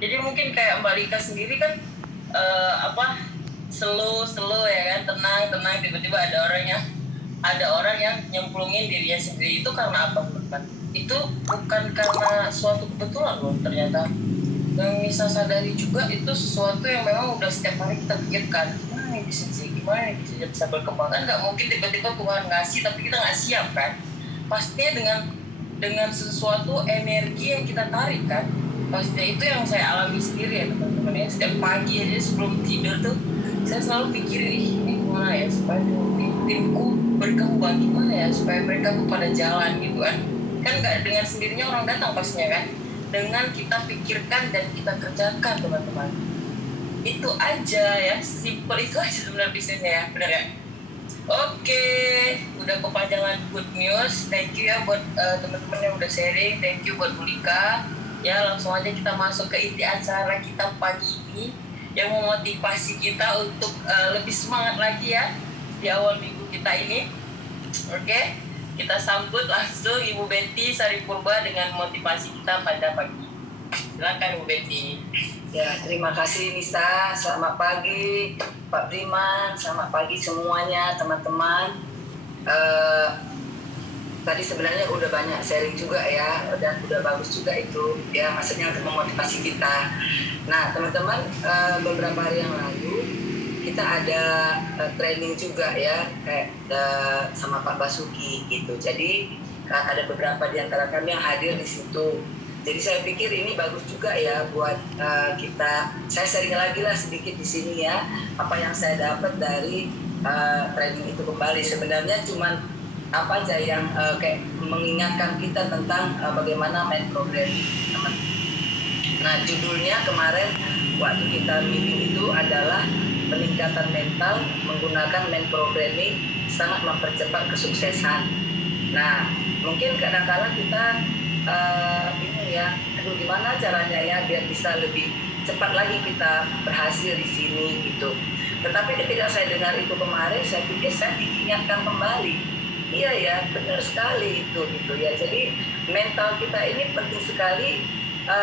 Jadi mungkin kayak Mbak Rika sendiri kan slow ya kan, tenang, tiba-tiba ada orang yang nyemplungin dirinya sendiri. Itu karena apa, kan? Itu bukan karena suatu kebetulan loh ternyata. Yang bisa sadari juga itu sesuatu yang memang udah setiap hari kita pikirkan, gimana nih bisa berkembang. Kan nggak mungkin tiba-tiba Tuhan ngasih tapi kita nggak siap kan. Pastinya dengan sesuatu energi yang kita tarik kan. Pastinya itu yang saya alami sendiri ya teman-teman ya. Setiap pagi aja sebelum tidur tuh saya selalu pikirin, ini gimana ya supaya timku berkembang, gimana ya supaya mereka tuh pada jalan gitu kan. Kan nggak dengan sendirinya orang datang pastinya kan, dengan kita pikirkan dan kita kerjakan teman-teman. Itu aja ya, simple itu aja sebenarnya bisnisnya ya, benar ya. Oke, udah kepanjangan good news. Thank you ya buat teman-teman yang udah sharing. Thank you buat Bulika. Ya langsung aja kita masuk ke inti acara kita pagi ini yang memotivasi kita untuk lebih semangat lagi ya di awal minggu kita ini. Oke, kita sambut langsung Ibu Betty Saripurba dengan motivasi kita pada pagi. Silakan Ibu Betty. Ya, terima kasih Nisa. Selamat pagi Pak Briman, selamat pagi semuanya teman-teman. Tadi sebenarnya udah banyak sharing juga ya, dan udah bagus juga itu ya, maksudnya untuk memotivasi kita. Nah teman-teman, beberapa hari yang lalu kita ada training juga ya, kayak sama Pak Basuki gitu. Jadi ada beberapa di antara kami yang hadir di situ. Jadi saya pikir ini bagus juga ya buat kita. Saya sharing lagi lah sedikit di sini ya, apa yang saya dapat dari training itu kembali. Sebenarnya cuman apa aja yang kayak mengingatkan kita tentang bagaimana main programming. Nah judulnya kemarin waktu kita meeting itu adalah peningkatan mental menggunakan main programming sangat mempercepat kesuksesan. Nah mungkin kadang-kadang kita bingung ya, aduh gimana caranya ya biar bisa lebih cepat lagi kita berhasil di sini gitu. Tetapi ketika saya dengar itu kemarin, saya pikir saya diingatkan kembali. Iya ya, benar sekali itu gitu ya. Jadi mental kita ini penting sekali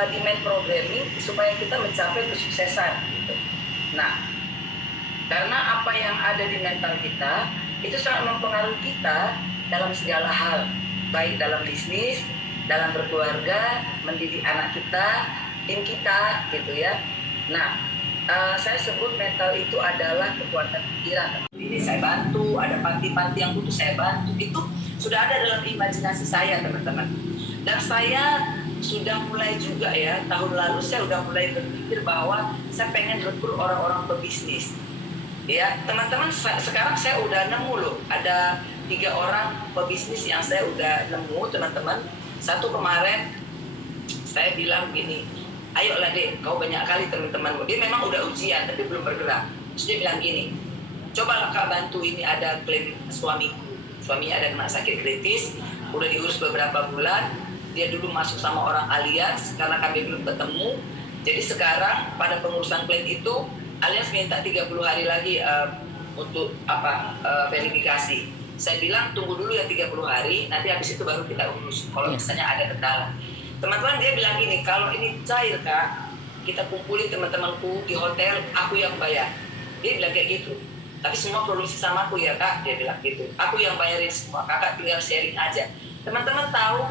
di main programming supaya kita mencapai kesuksesan gitu. Nah, karena apa yang ada di mental kita itu sangat mempengaruhi kita dalam segala hal, baik dalam bisnis, dalam berkeluarga, mendidik anak kita, tim kita gitu ya. Nah, saya sebut mental itu adalah kekuatan pikiran. Ini saya bantu, ada panti-panti yang butuh saya bantu, itu sudah ada dalam imajinasi saya teman-teman. Dan saya sudah mulai juga ya, tahun lalu saya sudah mulai berpikir bahwa saya pengen rekrut orang-orang pebisnis. Ya teman-teman, sekarang saya udah nemu loh, ada 3 orang pebisnis yang saya udah nemu teman-teman. Satu kemarin saya bilang gini, ayolah deh, kau banyak kali teman-teman. Dia memang udah ujian tapi belum bergerak. Terus dia bilang gini, cobalah kak bantu, ini ada klaim suaminya ada kena sakit kritis, udah diurus beberapa bulan. Dia dulu masuk sama orang Allianz karena kami belum ketemu. Jadi sekarang pada pengurusan klaim itu Allianz minta 30 hari lagi untuk verifikasi. Saya bilang tunggu dulu ya 30 hari, nanti habis itu baru kita urus kalau misalnya ada kendala. Teman-teman dia bilang gini, kalau ini cair kak, kita kumpulin teman-temanku di hotel, aku yang bayar. Dia bilang kayak gitu. Tapi semua produksi sama aku ya kak, dia bilang gitu. Aku yang bayarin semua, kakak tinggal sharing aja. Teman-teman tahu,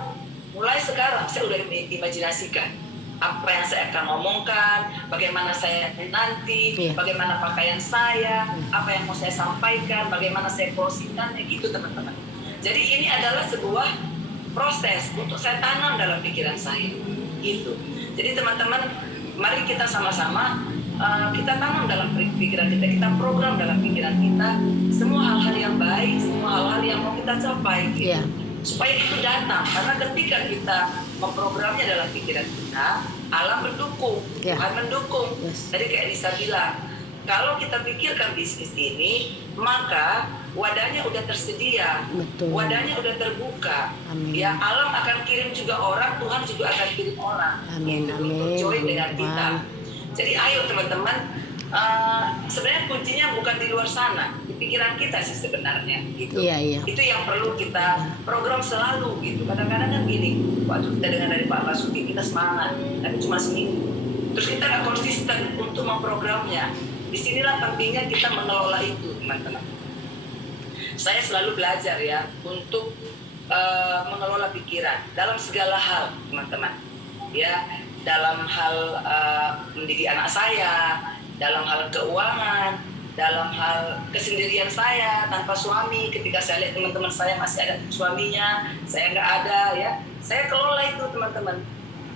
mulai sekarang saya udah imajinasikan apa yang saya akan ngomongkan, bagaimana saya nanti, bagaimana pakaian saya, apa yang mau saya sampaikan, bagaimana saya closing-annya gitu teman-teman. Jadi ini adalah sebuah proses untuk saya tanam dalam pikiran saya gitu. Jadi teman-teman, mari kita sama-sama kita tanam dalam pikiran kita program dalam pikiran kita semua hal-hal yang baik, semua hal-hal yang mau kita capai gitu. Supaya itu datang, karena ketika kita memprogramnya dalam pikiran kita, alam mendukung, Tuhan mendukung. Jadi kayak Lisa bilang, kalau kita pikirkan bisnis ini, maka wadahnya udah tersedia, wadahnya udah terbuka. Amin. Ya alam akan kirim juga orang, Tuhan juga akan kirim orang untuk join dengan kita. Jadi ayo teman-teman, sebenarnya kuncinya bukan di luar sana, di pikiran kita sih sebenarnya gitu. Itu yang perlu kita program selalu gitu. Kadang-kadang kan gini, waktu kita dengar dari Pak Basuki kita semangat, tapi cuma seminggu. terus kita nggak konsisten untuk memprogramnya. Disinilah pentingnya kita mengelola itu, teman-teman. Saya selalu belajar ya untuk mengelola pikiran dalam segala hal, teman-teman. Ya, dalam hal mendidik anak saya, dalam hal keuangan, dalam hal kesendirian saya tanpa suami. Ketika saya lihat teman-teman saya masih ada suaminya, saya nggak ada, ya, saya kelola itu, teman-teman.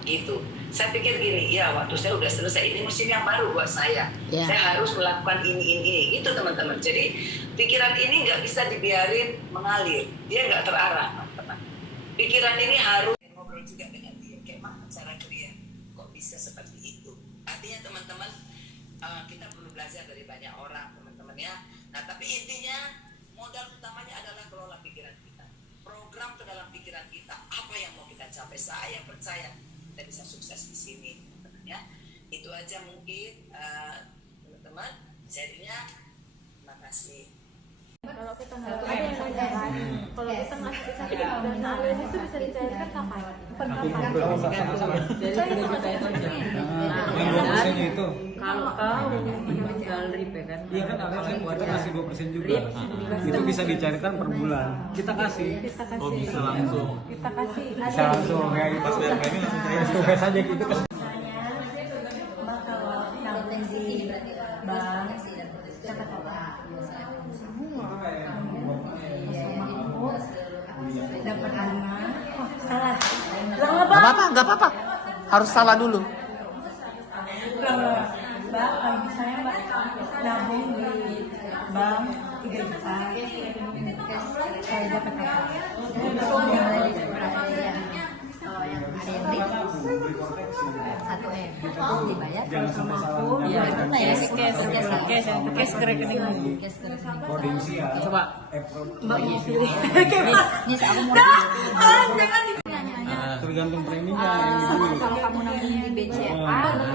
Gitu. Saya pikir gini, ya waktu saya udah selesai, ini musim yang baru buat saya. Yeah. Saya harus melakukan ini, gitu teman-teman. Jadi pikiran ini nggak bisa dibiarin mengalir, dia nggak terarah, teman-teman. Pikiran ini harus ngobrol juga dengan dia, kayak mana cara dia, kok bisa seperti itu. Artinya teman-teman, kita perlu belajar dari banyak orang, teman-teman ya. Nah tapi intinya modal utamanya adalah kelola pikiran kita. Program ke dalam pikiran kita, apa yang mau kita capai. Saya percaya kita bisa sukses di sini, teman-teman ya. Itu aja mungkin teman-teman sharingnya. Terima kasih. Kalau kita nggak ada yang cairkan, kalau kita ngasih ke satu dan alur itu bisa dicairkan kapan? Yang 2% itu. Kalau kau tinggal RIP ya kan? Iya kan ada yang buatnya kasih 2% juga. Itu bisa dicairkan per bulan. Kita kasih. Oh bisa langsung. Kita kasih. Bisa langsung ya itu. Pas bayar ini langsung cair. Tugas saja gitu. Kalau tabung di bank dapat apa? Dapat anak. Oh, salah. Gak apa-apa. Harus salah dulu. Kalau Mbak, kalau misalnya Mbak nabung di bank 3 juta, saya dapat apa? Kalau yang ada yang RIP 1M dibayar kalau sama aku Iya, ya cash ke rekeningmu. Coba. Mbak mau pilih. Ini aku mau Tergantung preminya. kalau kamu nabung di BCA dan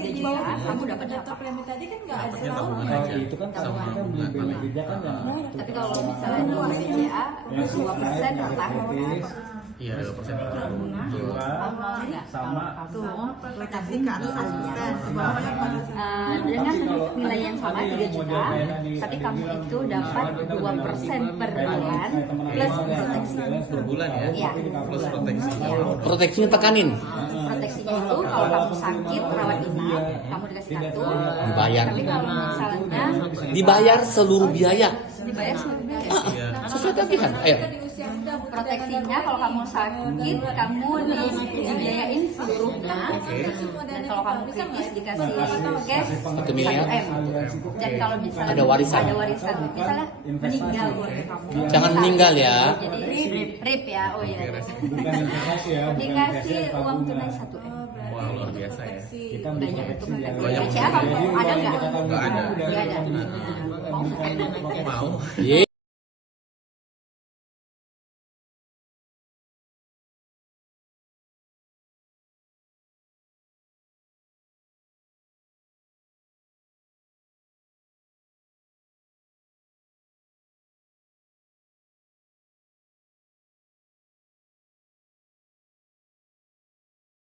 di BCA kamu dapat apa? Tadi kan nggak ada Kalau itu kan kalau kita beli beli kerja kan ya. Tapi kalau misalnya di BCA 2% per tahun. Iya, 2%. Sama Tapi ke atas dengan nilai yang sama 3 juta, tapi kamu itu dapat 2% per bulan plus proteksi. Per bulan ya? Iya. Plus proteksi. Iya. Proteksinya tekanin. Proteksinya itu kalau kamu sakit rawat inap kamu dikasih kartu. Dibayar. Tapi kalau misalnya Dibayar seluruh biaya. dibayar seluruh biaya. Sesuai tagihan. Ayo. Proteksinya kalau kamu sakit kamu dibiayain seluruhnya. Dan kalau kamu kritis dikasih cash 1 miliar. 1M. Dan kalau misalnya Ada warisan. misalnya meninggal keluarga kamu. Jangan meninggal ya. Jadi RIP ya. Oh iya. bukan investasi ya. bukan Dikasih investasi, uang tabungan. tunai 1M. Wah, luar biasa ya. Kita beli proteksi dari BCA kamu ada nggak? Nggak ada. Nggak ada. Mau Ye,